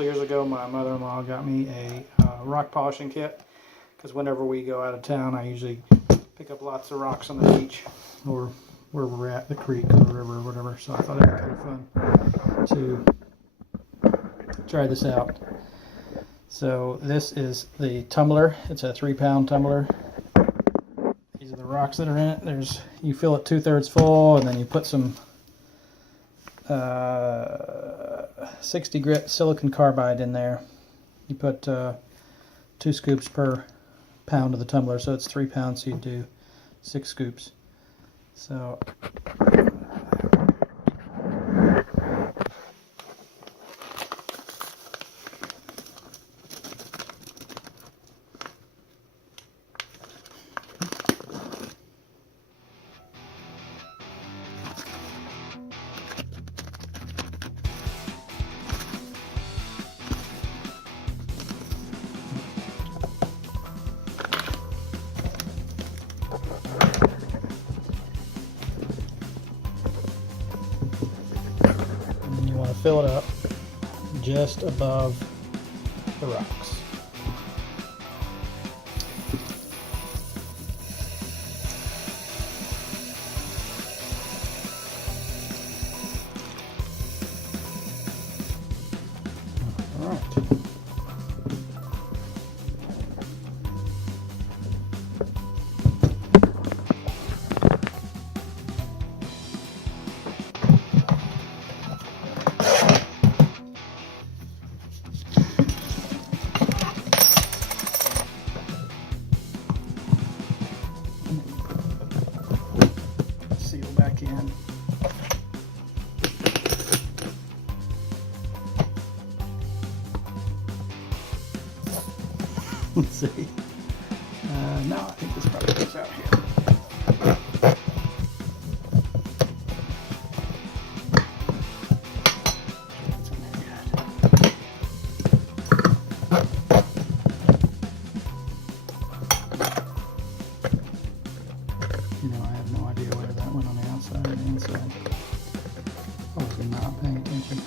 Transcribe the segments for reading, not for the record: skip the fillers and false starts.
couple of years ago, my mother-in-law got me a rock polishing kit, because whenever we go out of town, I usually pick up lots of rocks on the beach or where we're at, the creek or the river or whatever. So I thought it'd be kind of fun to try this out. So this is the tumbler. It's a 3-pound tumbler. These are the rocks that are in it. You fill it 2/3 full, and then you put some 60 grit silicon carbide in there. You put 2 scoops per pound of the tumbler, so it's 3 pounds, so you do 6 scoops. So fill it up just above the rocks. All right. Seal back in. Let's see. No, I think this probably goes out here. I have no idea whether that went on the outside or the inside. I was not paying attention.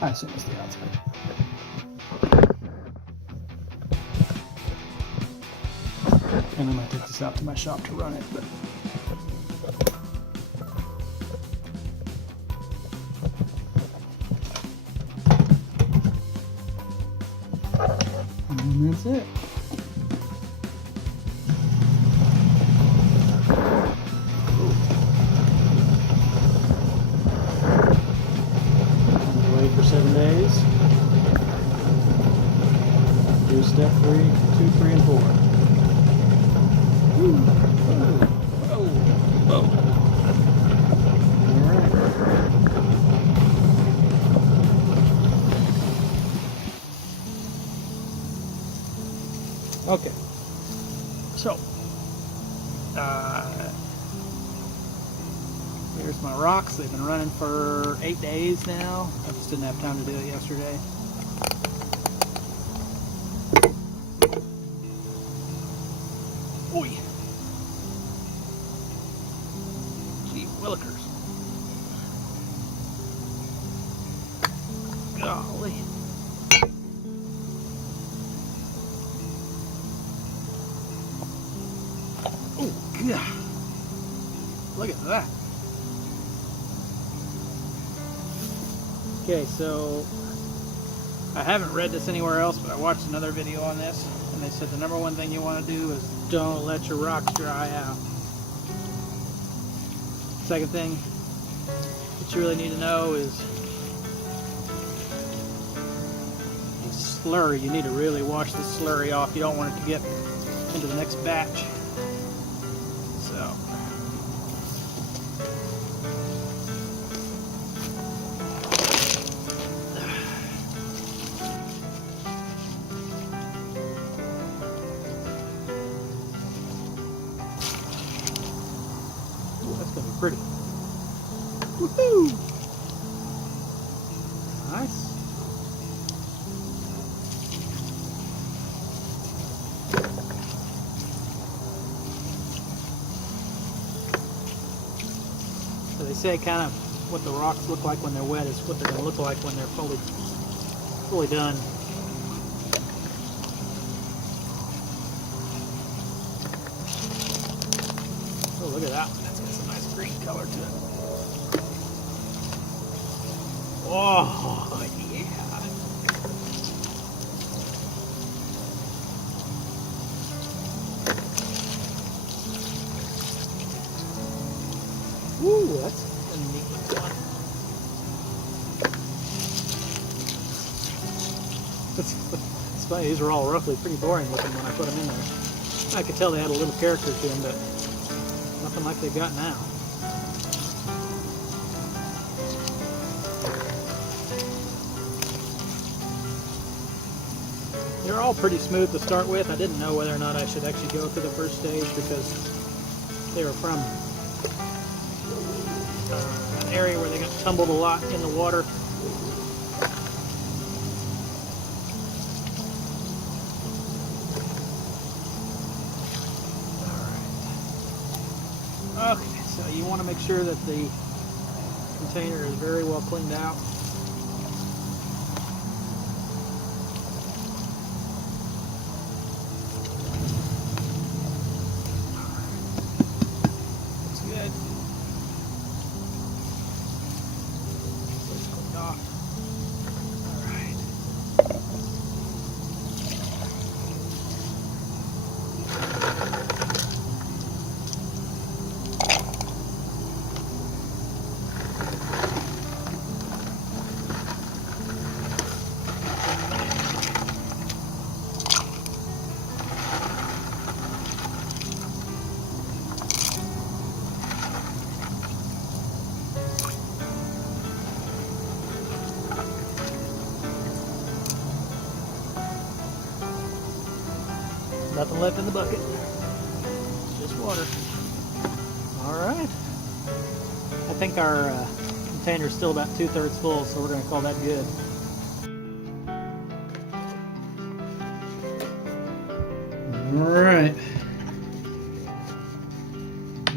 I assume it's the outside. And I might take this out to my shop to run it, but and that's it. Wait for 7 days. Do step 3, 2, 3, and 4. Woo. Whoa. Whoa. All right. Okay. So, here's my rocks. They've been running for 8 days now. I just didn't have time to do it yesterday. Oi! Gee willikers. Golly. Oh, God. Look at that. Okay, so I haven't read this anywhere else, but I watched another video on this, and they said the #1 thing you want to do is don't let your rocks dry out. Second thing that you really need to know is the slurry. You need to really wash the slurry off. You don't want it to get into the next batch. So. That's gonna be pretty. Woohoo! Nice. So they say kind of what the rocks look like when they're wet is what they're going to look like when they're fully done. Oh, look at that one. That's got some nice green color to it. Oh, yeah. Ooh, that's a neat one. It's funny, these are all roughly pretty boring looking when I put them in there. I could tell they had a little character to them, but nothing like they've got now. They're all pretty smooth to start with. I didn't know whether or not I should actually go through the first stage because they were from an area where they got tumbled a lot in the water. Alright. Okay, so you want to make sure that the container is very well cleaned out. Nothing left in the bucket. Just water. Alright. I think our container is still about 2/3 full, so we're going to call that good. Alright.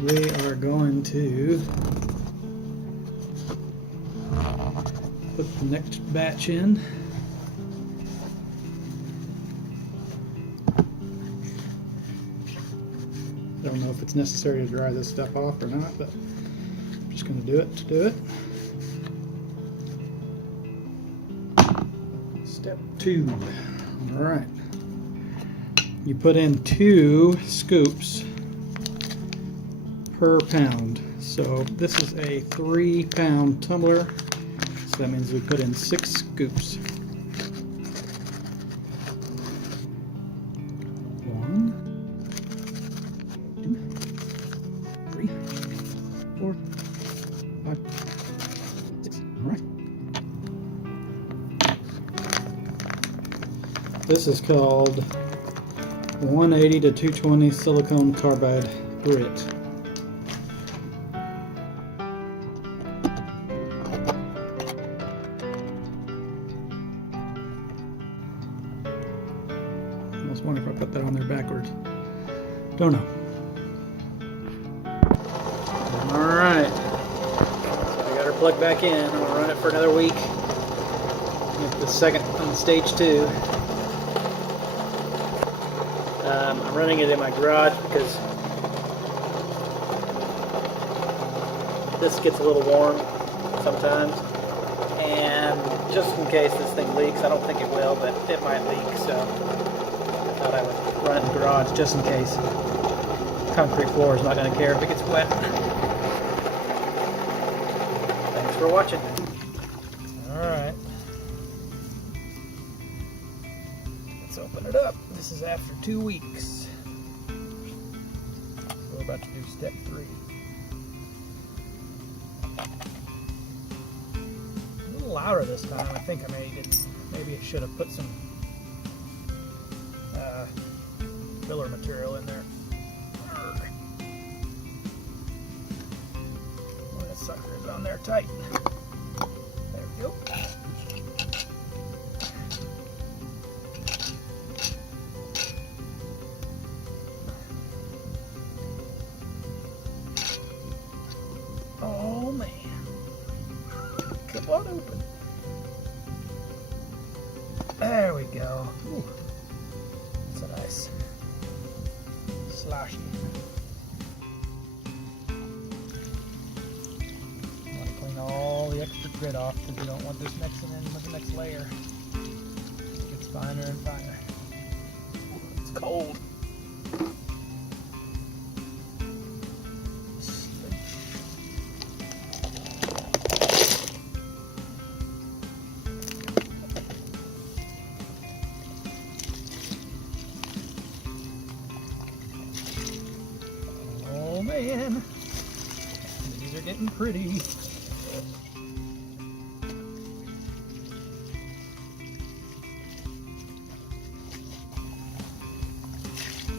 We are going to put the next batch in. I don't know if it's necessary to dry this stuff off or not, but I'm just going to do it to do it. Step 2. Alright. You put in 2 scoops per pound. So this is a 3-pound tumbler, so that means we put in 6 scoops. 1, 2, 3, 4, 5, 6. Alright. This is called 180 to 220 silicone carbide grit. I almost wonder if I put that on there backwards. Don't know. Alright. So I got her plugged back in. I'm going to run it for another week. Get the second on stage 2. I'm running it in my garage because this gets a little warm sometimes, and just in case this thing leaks, I don't think it will, but it might leak, so I thought I would run it in the garage just in case. Concrete floor is not going to care if it gets wet. Thanks for watching. Alright. Let's open it up. This is after 2 weeks. We're about to do step 3. A little louder this time. I think I maybe I should have put some filler material in there. Well, that sucker is on there tight. There we go. Oh man. sloshy. You want to clean all the extra grit off because you don't want this mixing in with the next layer. It gets finer and finer. It's cold. Oh man, these are getting pretty.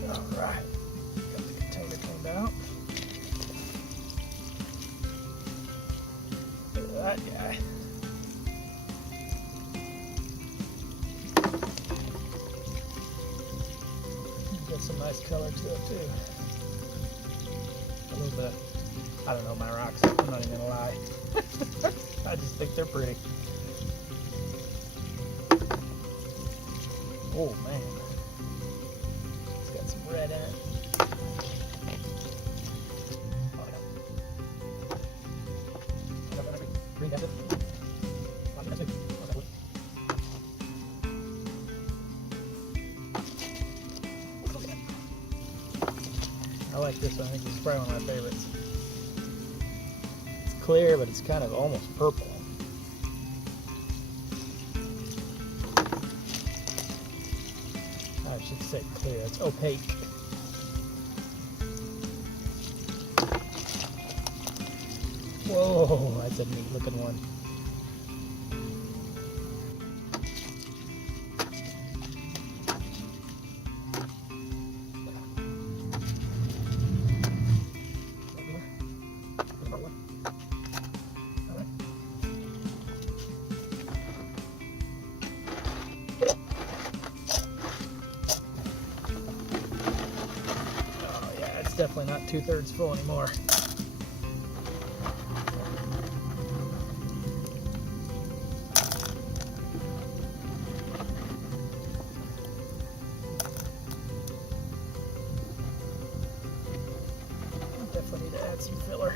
Alright, got the container cleaned out. Look at that guy. Got some nice color to it too. A little bit. I don't know my rocks. I'm not even gonna lie. I just think they're pretty. Oh man, it's got some red in it. Green, that's it. I like this one. I think it's probably one of my favorites. It's clear, but it's kind of almost purple. I should say clear. It's opaque. Whoa, that's a neat looking one. Definitely not 2/3 full anymore. Definitely need to add some filler.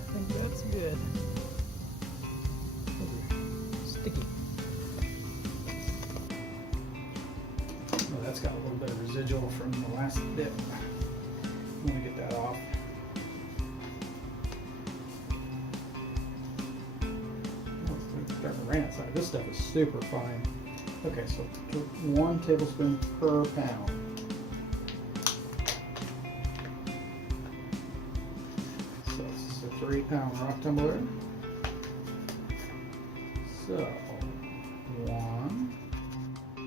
I think that's good. Sticky. Well, that's got a little bit of residual from the last dip. I'm going to get that off. Starting to rain outside. This stuff is super fine. Okay, so 1 tablespoon per pound. So this is a 3-pound rock tumbler. So, 1, 2.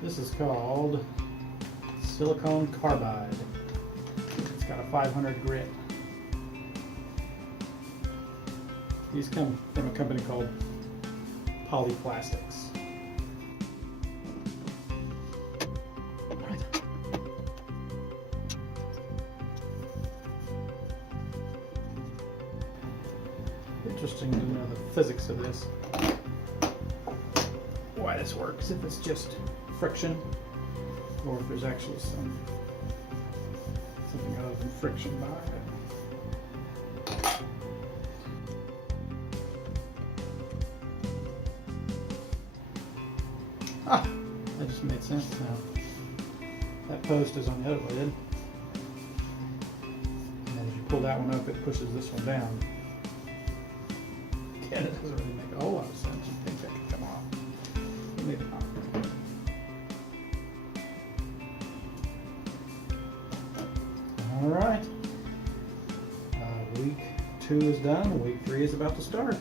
This is called silicone carbide. It's got a 500 grit. These come from a company called Polyplastics. Interesting to know the physics of this. Why this works, if it's just friction or if there's actually something other than friction behind it. Ah, that just made sense now. That post is on the other lid. And then as you pull that one up, it pushes this one down. Yeah, it doesn't really make a whole lot of sense. You think that could come off. But maybe not. Alright. Week 2 is done. Week 3 is about to start.